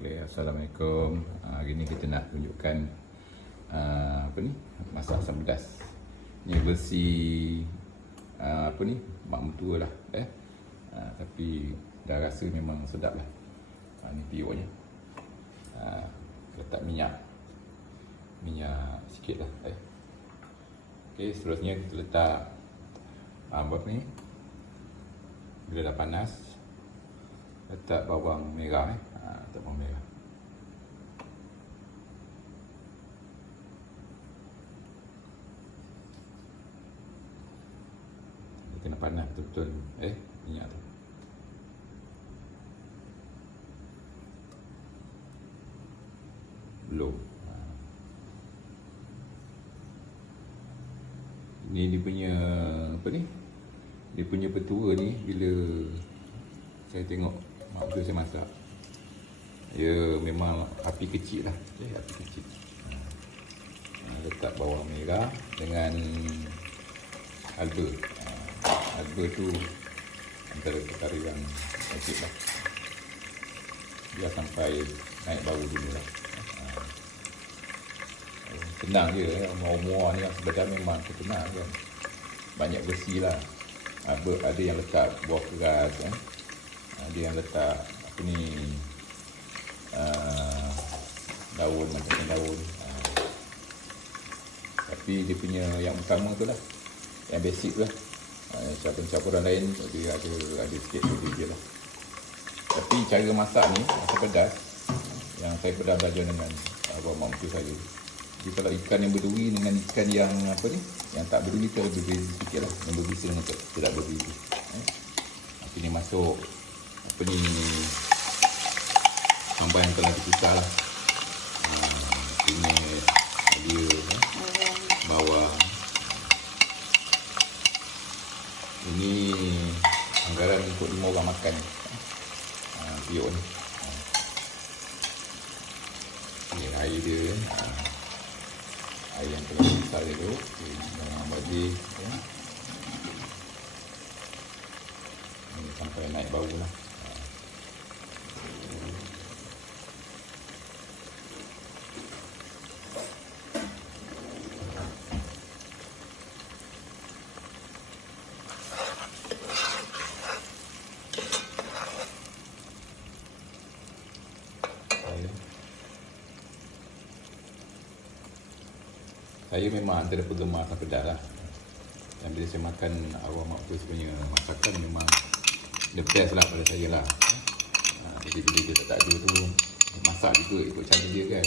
Okay, Assalamualaikum. Uh, hari ni kita nak tunjukkan uh, apa ni? Masak asam pedas. Ni versi uh, apa ni? Mak mentua lah eh. Uh, tapi dah rasa memang sedap lah. Uh, ni piuknya. Uh, letak minyak. Minyak sikit lah eh. Okay, seterusnya kita letak uh, apa ni? Bila dah panas, letak bawang merah eh. Ha, merah. Dia kena panas betul-betul eh minyak tu. Ha. Ni dia punya apa ni? Dia punya petua ni bila saya tengok mak saya masak. Ya memang api kecil lah. Okay, api kecil. Ha, letak bawang merah dengan alba. Ha, alba tu antara perkara yang wajib lah. Biar sampai naik bau dulu lah. Ha. Senang je eh. Muar-muar ni sebenarnya memang terkenal kan. Banyak besi lah. Ada, ada yang letak buah keras eh. Ada yang letak apa ni daun macam daun. Uh, tapi dia punya yang utama tu lah. Yang basic lah. Uh, campuran lain dia ada ada sikit je lah. Tapi cara masak ni, masak pedas yang saya pernah belajar dengan abang mentua saya. Jadi kalau ikan yang berduri dengan ikan yang apa ni, yang tak berduri tu lebih beza sikit lah. Yang berduri dengan tak, tidak berduri tu. Eh? Nanti ni masuk apa ni sambal yang telah dipisah lah. Uh, kunyit, dia, eh? bawang. Ini anggaran untuk lima orang makan. Uh, piuk ni. Ni air dia. Uh, air yang dipisah dia tu. Ya. Ini sampai naik bau lah. Saya- Saya memang antara penggemar pedas lah Dan bila saya makan arwah mak tu punya masakan memang The best lah pada saya lah ha, Jadi bila dia tak ada tu Masak juga ikut cara dia kan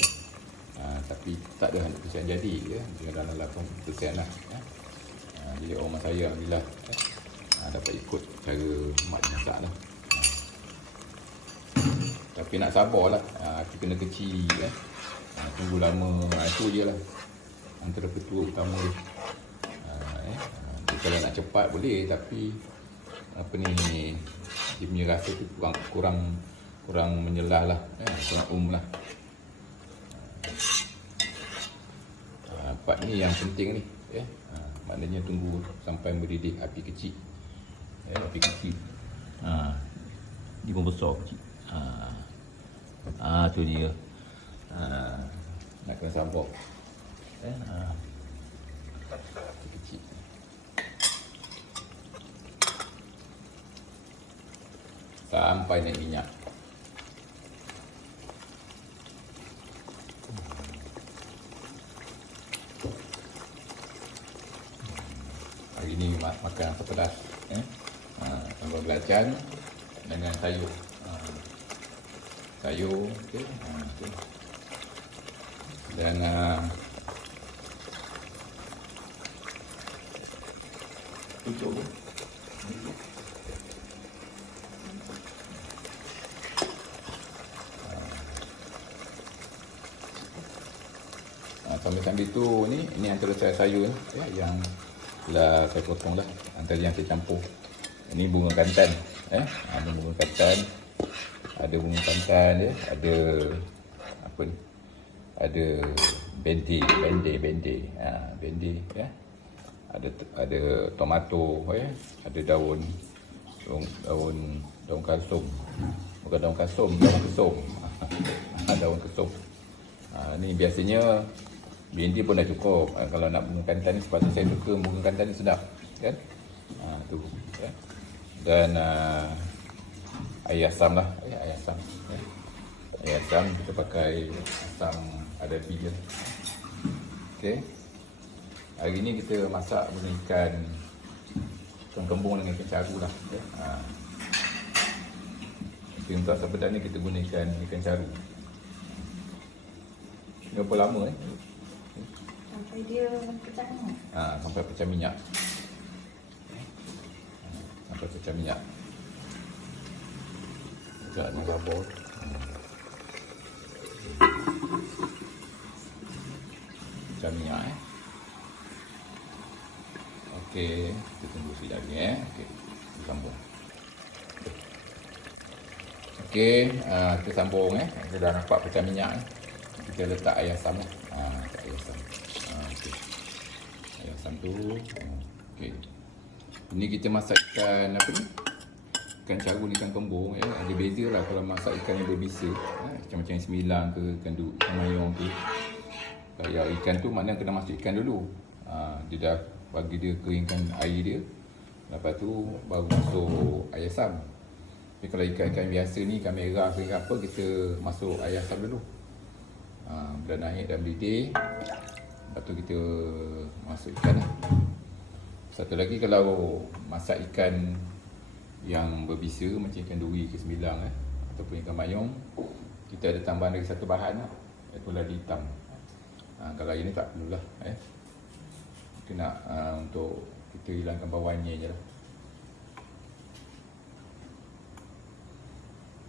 ha, Tapi tak ada 100% jadi ya. Dia dalam 80% lah ya. ha, Jadi orang saya Alhamdulillah ya. ha, Dapat ikut cara mak dia masak lah ha. Tapi nak sabar lah ha, Hati kena kecil ya. ha, Tunggu lama ha, Itu je lah Antara petua utama ha, eh. dia Kalau nak cepat boleh Tapi Apa ni Dia punya rasa tu kurang Kurang kurang menyelah lah eh, Kurang um lah ha, Part ni yang penting ni eh. ha, Maknanya tunggu Sampai mendidih api kecil eh, Api kecil ha, Dia pun besar kecil ha. Ah tu dia. Ah nak kena sabar. Eh ah. Kecil. Sampai naik minyak. Hari ni ma- makan asam pedas. Eh? Ha, sambal belacan dengan sayur. Ha, sayur okey ha, okey dan uh, Ah, sambil-sambil tu ni ini antara saya sayur ya, yang lah saya potong lah. Antara yang saya campur. Ini bunga kantan eh ada bunga kantan. Ada bunga kantan ya. Ada apa ni? Ada bende bende bende ha bende ya ada ada tomato ya ada daun daun daun daun kalsum Bukan daun kasum, daun kesum. daun kesum. Ha, ni biasanya BND pun dah cukup. Ha, kalau nak bunga kantan ni sepatutnya saya suka bunga kantan ni sedap. Kan? Ha, tu. Ya. Dan uh, air asam lah. Ya, air asam. Ya. Air asam kita pakai asam ada je. Okey. Hari ni kita masak guna ikan ikan kembung dengan ikan caru lah. Okay. Ha. Jadi untuk asam pedas ni kita guna ikan, ikan caru. Ini berapa lama eh? Sampai dia pecah ni. Ha, sampai pecah minyak. Sampai pecah minyak. Sekejap ni sabur. Pecah minyak eh. Okey, kita tunggu sekejap lagi eh. Okey, kita sambung. Okey, uh, kita sambung eh. Kita dah nampak pecah minyak eh. Kita letak air asam eh. Letak air asam. Ha, okey. Air asam tu. Okey. Ini kita masak ikan apa ni? Ikan caru ni ikan kembung eh. Ada beza lah kalau masak ikan yang berbisa. Macam-macam sembilan ke, ikan, du, ikan mayong tu. Kalau ikan tu maknanya kena masukkan dulu. Ha, dia dah bagi dia keringkan air dia. Lepas tu baru masuk air asam. Tapi kalau ikan-ikan biasa ni, ikan merah ke apa, kita masuk air asam dulu. Ha, bila naik dan mendidih, lepas tu kita masuk ikan lah. Satu lagi kalau masak ikan yang berbisa macam ikan duri ke sembilang eh, ataupun ikan mayong, kita ada tambahan lagi satu bahan lah, iaitu ladi hitam. Ha, kalau ini tak perlulah eh. Kita nak uh, untuk kita hilangkan bawahnya je lah.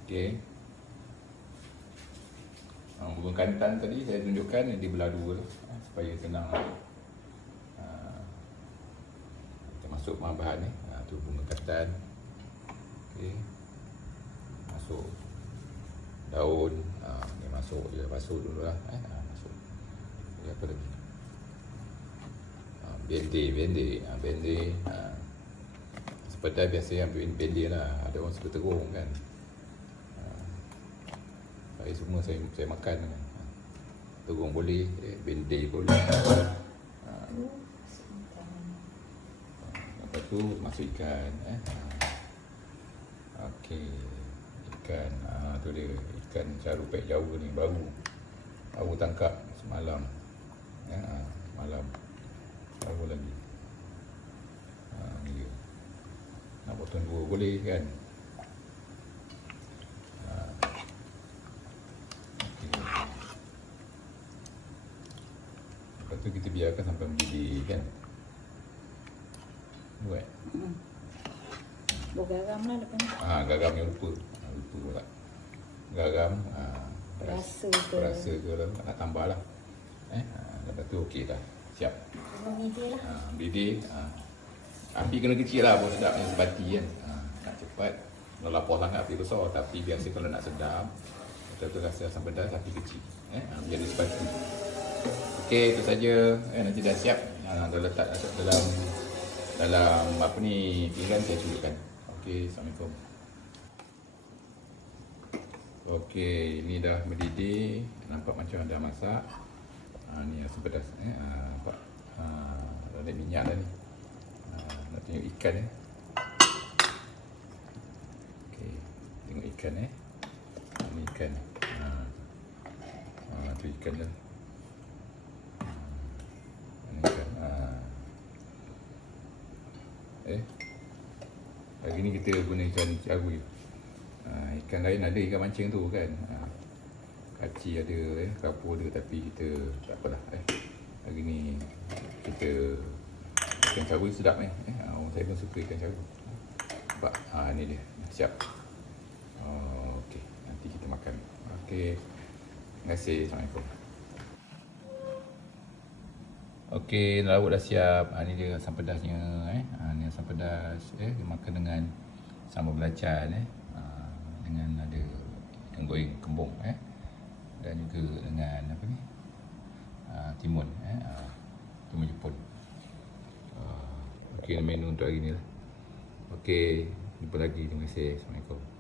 Okey. Ha, burung kantan tadi saya tunjukkan dia belah dua ha, supaya senang. Ha, kita masuk bahan-bahan ni. Ha, tu bunga kantan. Okey. Masuk daun. Ha, ni masuk je basuh dulu lah. Eh. Ha, masuk. Okey, apa lagi? Ha, bende, bende. Ha, bende. Ha. Sepedai biasa ambil bende lah. Ada orang suka terung kan. Saya semua saya saya makan kan. Terung boleh, eh, bende boleh. Ha, lepas tu masuk ikan eh. Ha. Okey. Ikan ha, tu dia ikan caru pek ni baru baru tangkap semalam. Ya, ha, malam. Baru lagi. Ha, ni dia. Dua boleh kan? Lepas tu kita biarkan sampai mendidih kan Buat Hmm. Buat garam lah lepas ni. Ah, garam yang lupa ah, Lupa pula Garam ah, Rasa ke. Rasa ke lah Nak tambah lah eh, ah, Lepas tu okey dah Siap meja lah. ah, Mendidih ah. Api kena kecil lah Baru sedap yang sebati kan? Ah, Nak cepat Kalau lapar sangat api besar Tapi biasa kalau nak sedap Betul-betul rasa asam pedas Api kecil eh, ah, Jadi sebati. Okey itu saja eh, Nanti dah siap. Ah, Dah letak dalam Dalam apa ni Pinggan saya tunjukkan Okey Assalamualaikum. Okey ini dah mendidih Nampak macam dah masak. Ha, Ni asam pedas eh. ha, Nampak. Ha, Ada minyak dah ni. Ha, Nak tengok ikan eh Okey Tengok ikan eh Ini ikan ha. Ha, tu ikan dah ini kan. Ha. Eh. Hari ni kita guna ikan caru je. Ha, ikan lain ada ikan mancing tu kan. Ha. Kaci ada eh, kapur ada tapi kita tak apalah eh. Hari ni kita ikan caru sedap eh. eh. Ha, orang saya pun suka ikan caru. Nampak? Ha, ni dia. Siap. Oh, okey. Nanti kita makan. Okey. Terima kasih. Assalamualaikum. Okey, lauk dah siap. Ha, ni dia asam pedasnya eh. Ha, ni asam pedas eh dimakan dengan sambal belacan eh. Ha, dengan ada yang goreng kembung eh. Dan juga dengan apa ni? Ha, timun eh. Ha, timun Jepun. Menu untuk hari ni lah. Okey, jumpa lagi. Terima kasih. Assalamualaikum.